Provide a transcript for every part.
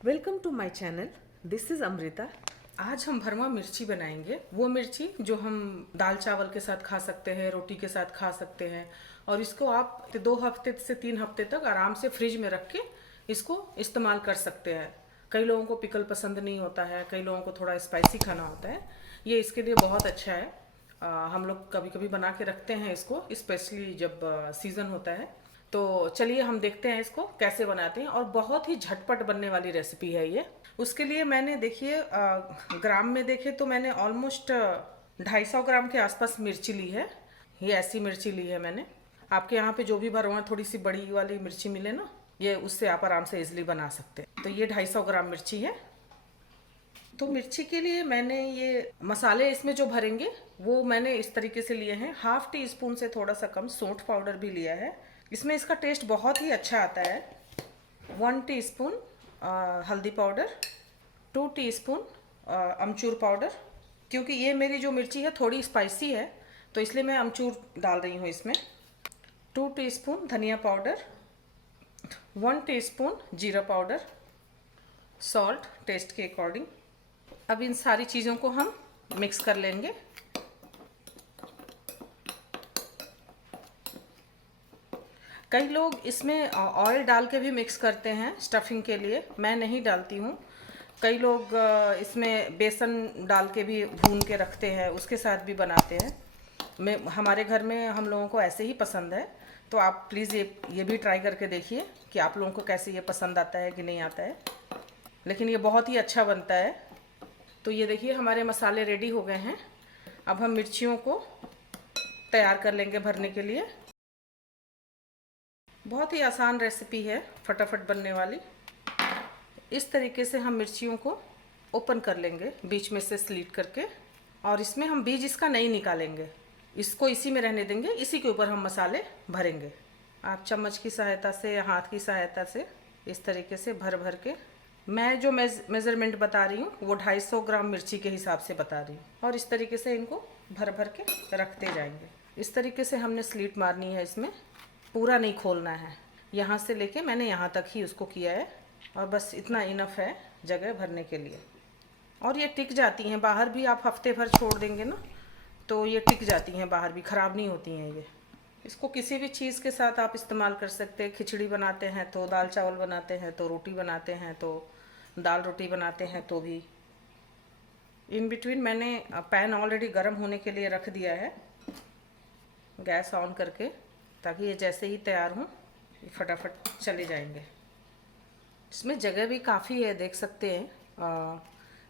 Welcome to my channel. This is Amrita. आज हम भरवा मिर्ची बनाएंगे। वो मिर्ची जो हम दाल चावल के साथ खा सकते हैं, रोटी के साथ खा सकते हैं, और इसको आप 2 हफ्ते से 3 हफ्ते तक आराम से फ्रिज में रख के इसको इस्तेमाल कर सकते हैं। कई लोगों को पिकल पसंद नहीं होता है, कई लोगों को थोड़ा स्पाइसी खाना होता है। ये इसके लिए बहुत अच्छा है। हम लोग कभी कभी बना के रखते हैं इसको, स्पेशली जब सीज़न होता है। तो चलिए हम देखते हैं इसको कैसे बनाते हैं, और बहुत ही झटपट बनने वाली रेसिपी है ये। उसके लिए मैंने देखिए ग्राम में देखे तो मैंने ऑलमोस्ट 250 ग्राम के आसपास मिर्ची ली है। ये ऐसी मिर्ची ली है मैंने। आपके यहाँ पे जो भी भरवा थोड़ी सी बड़ी वाली मिर्ची मिले ना, ये उससे आप आराम से इजली बना सकते हैं। तो ये 250 ग्राम मिर्ची है। तो मिर्ची के लिए मैंने ये मसाले इसमें जो भरेंगे वो मैंने इस तरीके से लिए हैं। 1/2 टी स्पून से थोड़ा सा कम सौंठ पाउडर भी लिया है। इसमें इसका टेस्ट बहुत ही अच्छा आता है। 1 टीस्पून हल्दी पाउडर, 2 टीस्पून अमचूर पाउडर। क्योंकि ये मेरी जो मिर्ची है थोड़ी स्पाइसी है, तो इसलिए मैं अमचूर डाल रही हूँ इसमें। 2 टीस्पून धनिया पाउडर, 1 टीस्पून जीरा पाउडर, सॉल्ट टेस्ट के अकॉर्डिंग। अब इन सारी चीज़ों को हम मिक्स कर लेंगे। कई लोग इसमें ऑयल डाल के भी मिक्स करते हैं स्टफिंग के लिए, मैं नहीं डालती हूँ। कई लोग इसमें बेसन डाल के भी भून के रखते हैं, उसके साथ भी बनाते हैं। हमारे घर में हम लोगों को ऐसे ही पसंद है। तो आप प्लीज़ ये भी ट्राई करके देखिए कि आप लोगों को कैसे ये पसंद आता है कि नहीं आता है। लेकिन ये बहुत ही अच्छा बनता है। तो ये देखिए हमारे मसाले रेडी हो गए हैं। अब हम मिर्चियों को तैयार कर लेंगे भरने के लिए। बहुत ही आसान रेसिपी है, फटाफट बनने वाली। इस तरीके से हम मिर्चियों को ओपन कर लेंगे बीच में से स्लीट करके, और इसमें हम बीज इसका नहीं निकालेंगे, इसको इसी में रहने देंगे। इसी के ऊपर हम मसाले भरेंगे। आप चम्मच की सहायता से या हाथ की सहायता से इस तरीके से भर भर के, मैं जो मेज़रमेंट बता रही हूँ वो 250 ग्राम मिर्ची के हिसाब से बता रही हूँ, और इस तरीके से इनको भर भर के रखते जाएंगे। इस तरीके से हमने स्लीट मारनी है, इसमें पूरा नहीं खोलना है। यहाँ से लेके मैंने यहाँ तक ही उसको किया है, और बस इतना इनफ है जगह भरने के लिए। और ये टिक जाती हैं, बाहर भी आप हफ्ते भर छोड़ देंगे ना तो ये टिक जाती हैं, बाहर भी ख़राब नहीं होती हैं ये। इसको किसी भी चीज़ के साथ आप इस्तेमाल कर सकते हैं। खिचड़ी बनाते हैं तो, दाल चावल बनाते हैं तो, रोटी बनाते हैं तो, दाल रोटी बनाते हैं तो भी। इन बिटवीन मैंने पैन ऑलरेडी गर्म होने के लिए रख दिया है, गैस ऑन करके, ताकि ये जैसे ही तैयार हों ये फटाफट चले जाएंगे। इसमें जगह भी काफ़ी है, देख सकते हैं।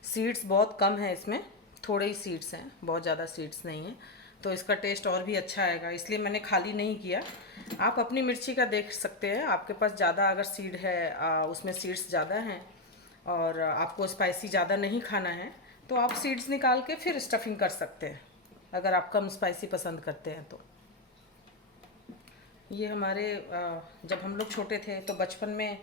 सीड्स बहुत कम है इसमें, थोड़े ही सीड्स हैं, बहुत ज़्यादा सीड्स नहीं हैं। तो इसका टेस्ट और भी अच्छा आएगा, इसलिए मैंने खाली नहीं किया। आप अपनी मिर्ची का देख सकते हैं, आपके पास ज़्यादा अगर सीड है, उसमें सीड्स ज़्यादा हैं, और आपको स्पाइसी ज़्यादा नहीं खाना है, तो आप सीड्स निकाल के फिर स्टफिंग कर सकते हैं, अगर आप कम स्पाइसी पसंद करते हैं तो। ये हमारे जब हम लोग छोटे थे तो बचपन में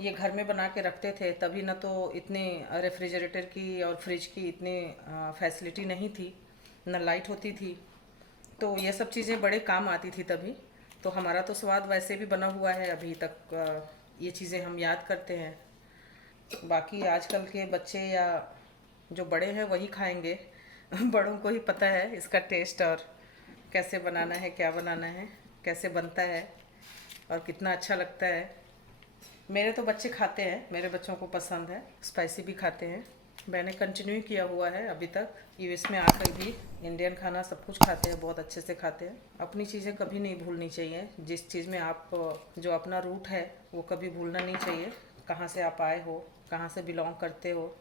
ये घर में बना के रखते थे, तभी ना तो इतने रेफ्रिजरेटर की और फ्रिज की इतनी फैसिलिटी नहीं थी, ना लाइट होती थी। तो ये सब चीज़ें बड़े काम आती थी तभी। तो हमारा तो स्वाद वैसे भी बना हुआ है अभी तक, ये चीज़ें हम याद करते हैं। बाकी आजकल के बच्चे या जो बड़े हैं वही खाएंगे बड़ों को ही पता है इसका टेस्ट, और कैसे बनाना है, क्या बनाना है, कैसे बनता है, और कितना अच्छा लगता है। मेरे तो बच्चे खाते हैं, मेरे बच्चों को पसंद है, स्पाइसी भी खाते हैं। मैंने कंटिन्यू किया हुआ है अभी तक। यूएस में आकर भी इंडियन खाना सब कुछ खाते हैं, बहुत अच्छे से खाते हैं। अपनी चीज़ें कभी नहीं भूलनी चाहिए। जिस चीज़ में आप, जो अपना रूट है वो कभी भूलना नहीं चाहिए। कहाँ से आप आए हो, कहाँ से बिलोंग करते हो।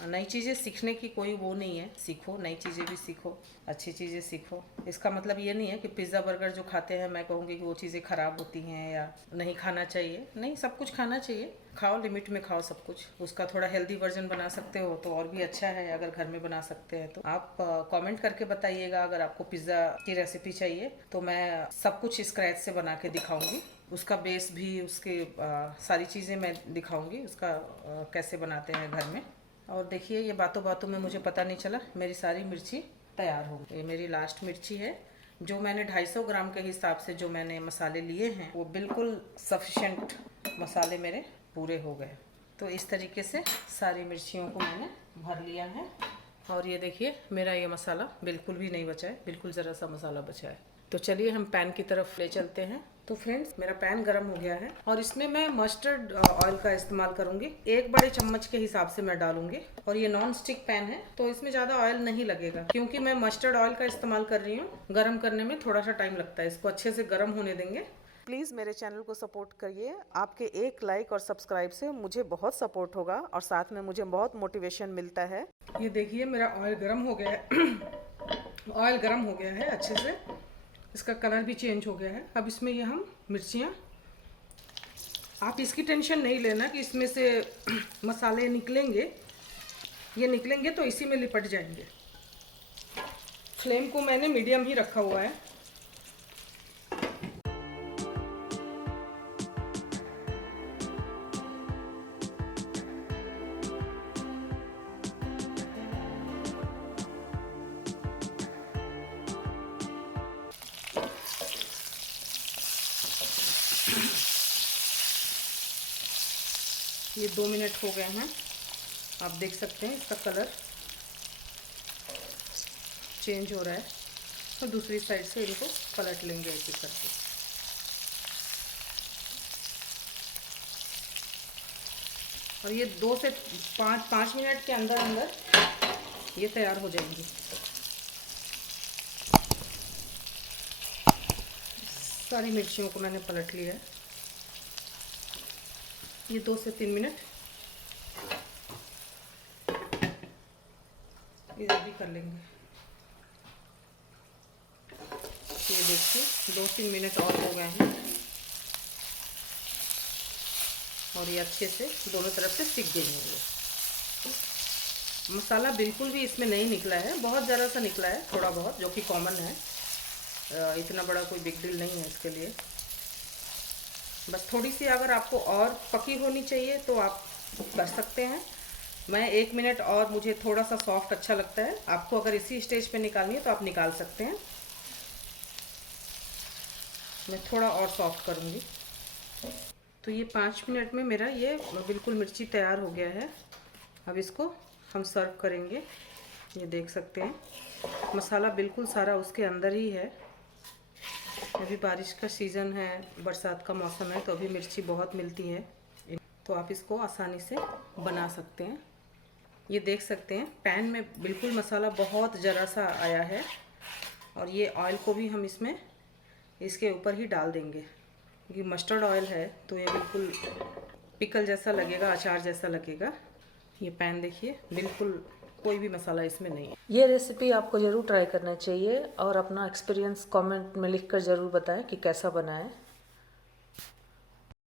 नई चीज़ें सीखने की कोई वो नहीं है, सीखो, नई चीज़ें भी सीखो, अच्छी चीज़ें सीखो। इसका मतलब ये नहीं है कि पिज़्ज़ा बर्गर जो खाते हैं मैं कहूँगी कि वो चीज़ें ख़राब होती हैं या नहीं खाना चाहिए। नहीं, सब कुछ खाना चाहिए, खाओ, लिमिट में खाओ सब कुछ। उसका थोड़ा हेल्दी वर्जन बना सकते हो तो और भी अच्छा है, अगर घर में बना सकते हैं तो। आप कमेंट करके बताइएगा, अगर आपको पिज़्ज़ा की रेसिपी चाहिए तो मैं सब कुछ स्क्रैच से बना के दिखाऊँगी। उसका बेस भी, उसके सारी चीज़ें मैं दिखाऊँगी, उसका कैसे बनाते हैं घर में। और देखिए ये बातों बातों में मुझे पता नहीं चला, मेरी सारी मिर्ची तैयार हो गई। ये मेरी लास्ट मिर्ची है। जो मैंने 250 ग्राम के हिसाब से जो मैंने मसाले लिए हैं वो बिल्कुल सफिशेंट मसाले मेरे पूरे हो गए। तो इस तरीके से सारी मिर्चियों को मैंने भर लिया है। और ये देखिए मेरा ये मसाला बिल्कुल भी नहीं बचा है, बिल्कुल ज़रा सा मसाला बचा है। तो चलिए हम पैन की तरफ ले चलते हैं। तो फ्रेंड्स मेरा पैन गरम हो गया है और इसमें मैं मस्टर्ड ऑयल का इस्तेमाल करूंगी। 1 बड़े चम्मच के हिसाब से मैं डालूंगी। और ये नॉन स्टिक पैन है तो इसमें ज़्यादा ऑयल नहीं लगेगा, क्योंकि मैं मस्टर्ड ऑयल का इस्तेमाल कर रही हूँ। गरम करने में थोड़ा सा टाइम लगता है, इसको अच्छे से गरम होने देंगे। प्लीज़ मेरे चैनल को सपोर्ट करिए। आपके एक लाइक और सब्सक्राइब से मुझे बहुत सपोर्ट होगा और साथ में मुझे बहुत मोटिवेशन मिलता है। ये देखिए मेरा ऑयल गर्म हो गया है। ऑयल गर्म हो गया है अच्छे से, इसका कलर भी चेंज हो गया है। अब इसमें ये हम मिर्चियाँ, आप इसकी टेंशन नहीं लेना कि इसमें से मसाले निकलेंगे। ये निकलेंगे तो इसी में लिपट जाएंगे। फ्लेम को मैंने मीडियम ही रखा हुआ है। ये 2 मिनट हो गए हैं, आप देख सकते हैं इसका कलर चेंज हो रहा है। तो दूसरी साइड से इनको पलट लेंगे ऐसे करके। और ये 2 से 5 मिनट के अंदर अंदर ये तैयार हो जाएंगी। सारी मिर्चियों को मैंने पलट लिया है। ये 2 से 3 मिनट इधर भी कर लेंगे। ये देखिए 2-3 मिनट और हो गए हैं और ये अच्छे से दोनों तरफ से सिक गई है। मसाला बिल्कुल भी इसमें नहीं निकला है, बहुत ज़रा सा निकला है, थोड़ा बहुत, जो कि कॉमन है। इतना बड़ा कोई बिग डील नहीं है इसके लिए। बस थोड़ी सी अगर आपको और पकी होनी चाहिए तो आप कर सकते हैं। मैं 1 मिनट और, मुझे थोड़ा सा सॉफ्ट अच्छा लगता है। आपको अगर इसी स्टेज पे निकालनी है तो आप निकाल सकते हैं। मैं थोड़ा और सॉफ्ट करूँगी। तो ये 5 मिनट में मेरा ये बिल्कुल मिर्ची तैयार हो गया है। अब इसको हम सर्व करेंगे। ये देख सकते हैं मसाला बिल्कुल सारा उसके अंदर ही है। अभी बारिश का सीज़न है, बरसात का मौसम है, तो अभी मिर्ची बहुत मिलती है, तो आप इसको आसानी से बना सकते हैं। ये देख सकते हैं पैन में बिल्कुल मसाला बहुत ज़रा सा आया है। और ये ऑयल को भी हम इसमें इसके ऊपर ही डाल देंगे, क्योंकि मस्टर्ड ऑयल है तो ये बिल्कुल पिकल जैसा लगेगा, अचार जैसा लगेगा। ये पैन देखिए बिल्कुल कोई भी मसाला इसमें नहीं है। ये रेसिपी आपको ज़रूर ट्राई करना चाहिए और अपना एक्सपीरियंस कमेंट में लिखकर ज़रूर बताएं कि कैसा बना है।